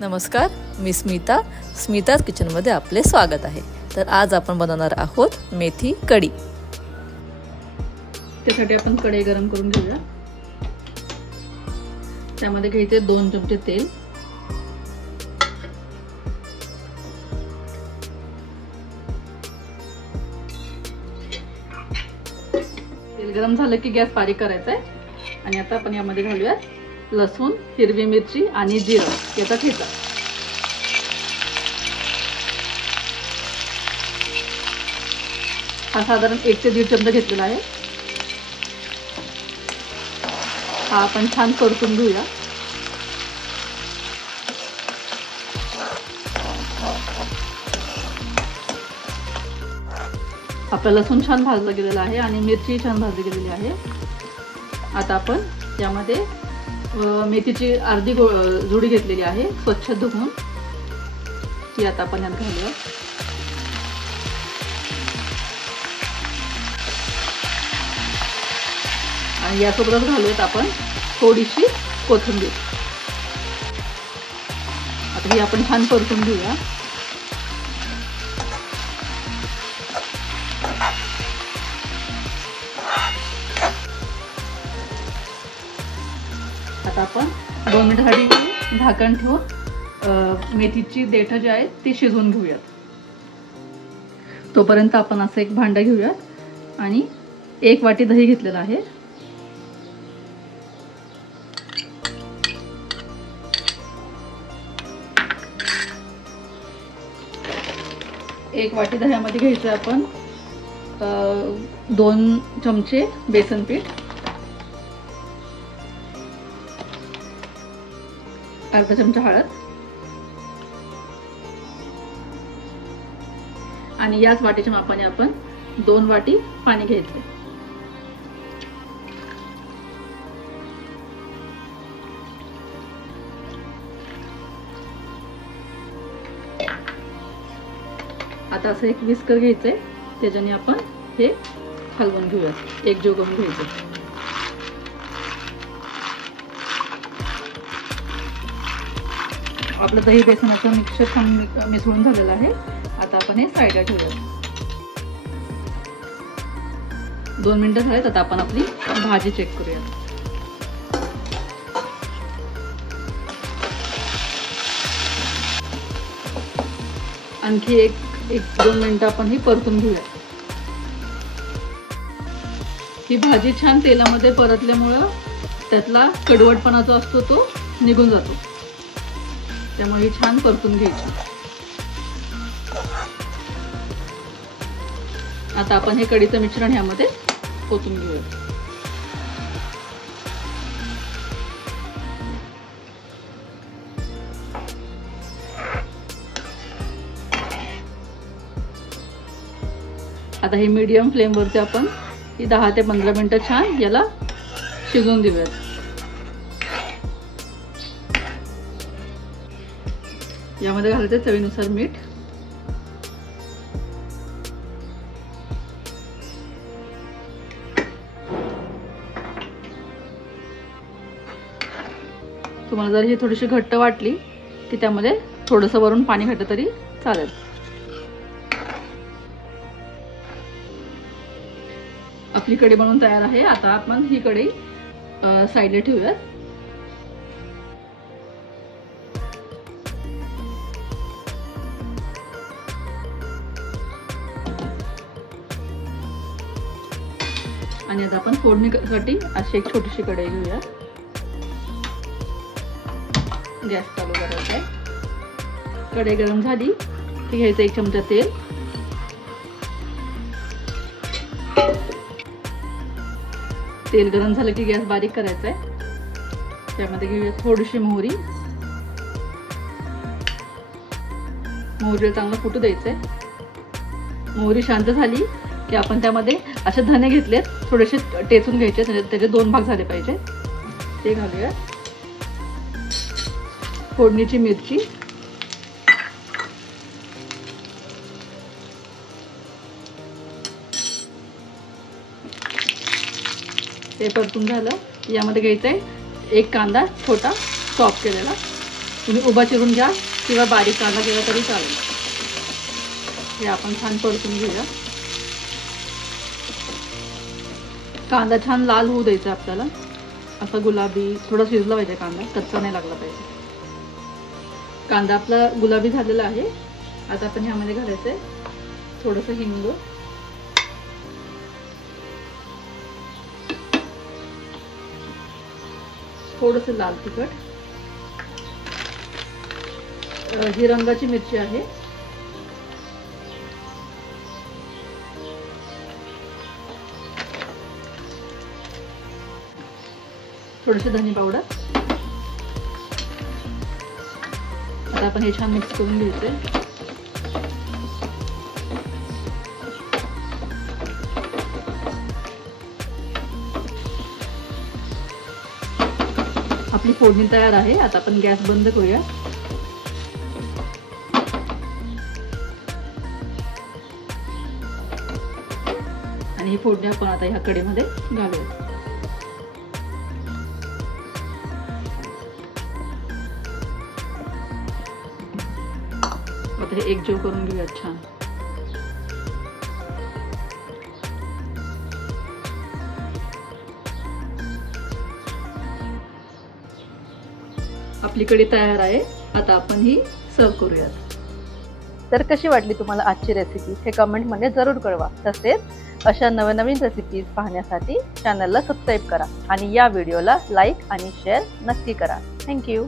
नमस्कार, मी स्मिताज किचनमध्ये आपले स्वागत आहे। तर आज आपण बनवणार आहोत मेथी कढी। त्यासाठी आपण कढई गरम करून घेऊया। त्यामध्ये घ्यायचे 2 चमचे तेल, तेल गरम झालं की गॅस बारीक करायचा आहे आणि आता आपण यामध्ये घालूया लसूण, हिरवी मिरची आणि जिरं याचा ठेचा। हा साधारण 1 ते 1.5 चमचा घेतलेला आहे। हा आपण छान परतून घेऊया। आपला लसूण छान भाजला गेलेला आहे आणि मिरची छान भाजली गेलेली आहे। आता आपण यामध्ये मेथीची अर्धी जुडी घेतलेली आहे, स्वच्छ धुवून ती आता आपण यात घालूया। आणि यासोबतच घालूयात आपण थोडीशी कोथिंबीर। आता ही आपण छान परतून घेऊया। आता आपण 2 मिनिटांसाठी झाकण ठेवून मेथीची देठ जी आहे ती शिजवून घेऊयात। तोपर्यंत आपण असं एक भांडं घेऊयात आणि 1 वाटी दही घेतलेला आहे। एक वाटी दह्यामध्ये घ्यायचं आपण 2 चमचे बेसन पीठ, अर्धा चमचा हळद आणि याच वाटीच्या मापाने आपण 2 वाटी पाणी घ्यायचे। आता असं एक विस्कर घ्यायचंय, त्याच्याने आपण हे हलवून घेऊया, एकजीव करून घ्यायचं। आपलं दही बेसनाचं मिक्सचर छान मिसळून झालेलं आहे। आता आपण हे साईडला ठेवूया। 2 मिनिटं झालेत। आता आपण आपली भाजी चेक करूया। आणखी एक 2 मिनिटं आपण ही परतून घेऊया। ही भाजी छान तेलामध्ये परतल्यामुळं त्यातला कडवटपणा जो असतो तो निघून जातो, त्यामुळे ही छान परतून घ्यायची। आता आपण हे कढीचं मिश्रण यामध्ये ओतून घेऊया। आता ही मीडियम फ्लेमवरती आपण ही 10 ते 15 मिनिटं छान याला शिजवून देऊयात। यामध्ये घालायचे चवीनुसार मीठ, तुम्हाला जर ही थोडीशी घट्ट वाटली की त्यामध्ये थोडंसं वरून पाणी घातलं तरी चालेल। आपली कढी बनवून तयार आहे। आता आपण ही कढई साईडला ठेवूयात। आणि आता आपण फोडणीसाठी अशी एक छोटीशी कढई घेऊया। गॅस चालू करायचा आहे। कढई गरम झाली की घ्यायचं 1 चमचा तेल, तेल गरम झालं की गॅस बारीक करायचा आहे। त्यामध्ये घेऊया थोडीशी मोहरी, मोहरीला चांगलं फुटू द्यायचंय। मोहरी शांत झाली की आपण त्यामध्ये असे धने घेतलेत, थोडेसे टेचून घ्यायचे, त्याचे 2 भाग झाले पाहिजे, ते घालूया। फोडणीची मिरची, ते परतून झालं यामध्ये घ्यायचं आहे 1 कांदा छोटा चॉप केलेला, तुम्ही उभा चिरून घ्या किंवा बारीक कांदा केला तरी चालेल. हे आपण छान परतून घेऊया. कांदा छान लाल होऊ द्यायचा आपल्याला, असा गुलाबी. थोडा शिजला पाहिजे कांदा, कच्चा नाही लागला पाहिजे. कांदा आपला गुलाबी झालेला आहे. आता आपण ह्यामध्ये घालायचंय थोडंसं हिंग, थोडंसं लाल तिखट, ही रंगाची मिरची आहे, थोडीशी धनी पावडर. आता आपण हे छान मिक्स करून घ्यायचंय. आपली फोडणी तयार आहे. आता आपण गॅस बंद करूया. आणि ही फोडणी आपण आता ह्या कढईमध्ये घालूया. आता हे एकजीव करून घेऊया छान. आपली कढी तयार आहे. आता आपण ही सर्व करूयात. तर कशी वाटली तुम्हाला आजची रेसिपी हे कमेंटमध्ये जरूर कळवा. तसेच अशा नवनवीन रेसिपीज पाहण्यासाठी चॅनलला सबस्क्राईब करा आणि या व्हिडिओला लाईक आणि शेअर नक्की करा. थँक्यू.